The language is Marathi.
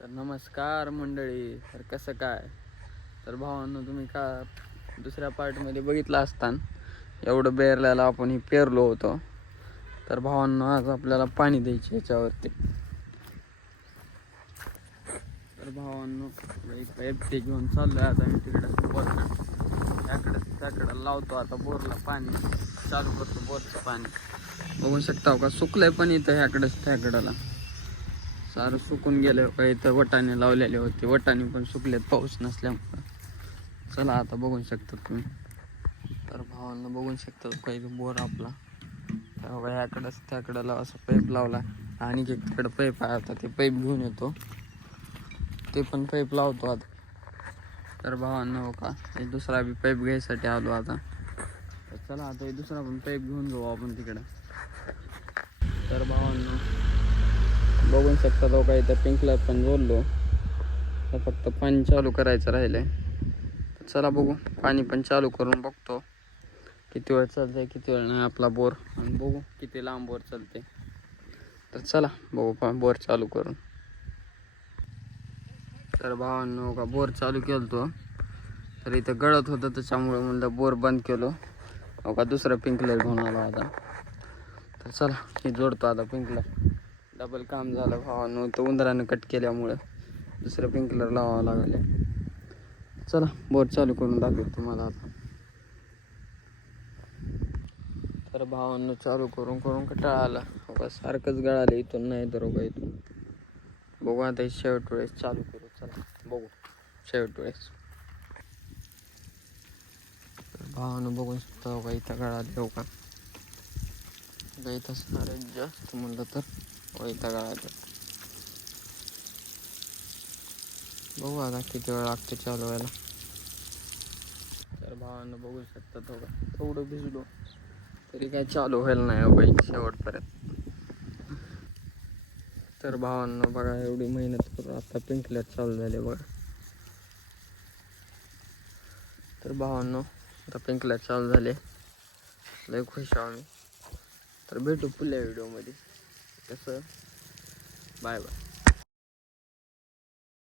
तर नमस्कार मंडळी तर कसं काय? तर भावांनो तुम्ही का दुसऱ्या पार्टमध्ये बघितलं असताना एवढं बेरल्याला आपण हे पेरलो होतो. तर भावांनो आज आपल्याला पाणी द्यायचे याच्यावरती. तर भावांनो एक पाईप ते घेऊन चाललोय आता मी तिकडं बोरकडं त्याकडं त्याकडं लावतो आता बोरला पाणी. चालू करतो बोरचं पाणी. बघू शकता हो का सुकलंय पण इथं ह्याकडंच त्याकडला. सारं सुकून गेलं काही तर वटाणे लावलेले होते. वटाणे पण सुकलेत पाऊस नसल्यामुळं. चला आता बघू शकता तुम्ही. तर भावांना बघू शकता काही बोर आपला. तर बघा त्याकडं असं पाईप लावला. आणि एक तिकडं पाईप आहे आता ते पाईप घेऊन येतो. ते पण पाईप लावतो आता. तर भावांना हो का हे दुसरा बी पाईप घ्यायसाठी आलो आता. तर चला आता हे दुसरा पण पाईप घेऊन जाऊ आपण तिकडं. तर भावांनो बघू शकता लोक इथं पिंकला पण जोडलो तर फक्त पाणी चालू करायचं राहिलंय. आहे चला बघू. पाणी पण चालू करून बघतो. किती वेळ चालतंय किती वेळ नाही आपला बोर. आणि बघू किती लांब बोर चालते तर चला बघू पण बोर चालू करून. तर भावांनो का बोर चालू केलतो. तर इथं गळत होतं त्याच्यामुळे म्हणलं बोर बंद केलो. का दुसरं पिंकलर घेऊन आला आता. तर चला मी जोडतो आता पिंकलर डबल काम झालं भावानं तर उंदरानं कट केल्यामुळं दुसरं पिंकलर लावावं लागले. चला बोर चालू करून दाखवतो तुम्हाला आता. तर भावांना चालू करून करून कटाळा आला. बघा सारखंच गळालं इथून नाही तर बघा इथून. बघू आता शेवट वेळेस चालू करू. चला बघू. शेवट वेळेस. भावानं बघू शकता बघा इथं गळा हो का? इथं सारे जास्त म्हणलं तर. वैतागाळा बघू आता किती वेळ लागते चालू व्हायला तर भावानं बघू शकता थोडं भिजलो तरी काय चालू व्हायला नाही बाई शेवटपर्यंत तर भावांना बघा एवढी मेहनत करून आता पिंकल्यात चालू झाले बघा तर भावांनो आता पिंकल्यात चालू झाले लय खुश आहो आम्ही तर भेटू पुढल्या व्हिडिओमध्ये Yes, sir.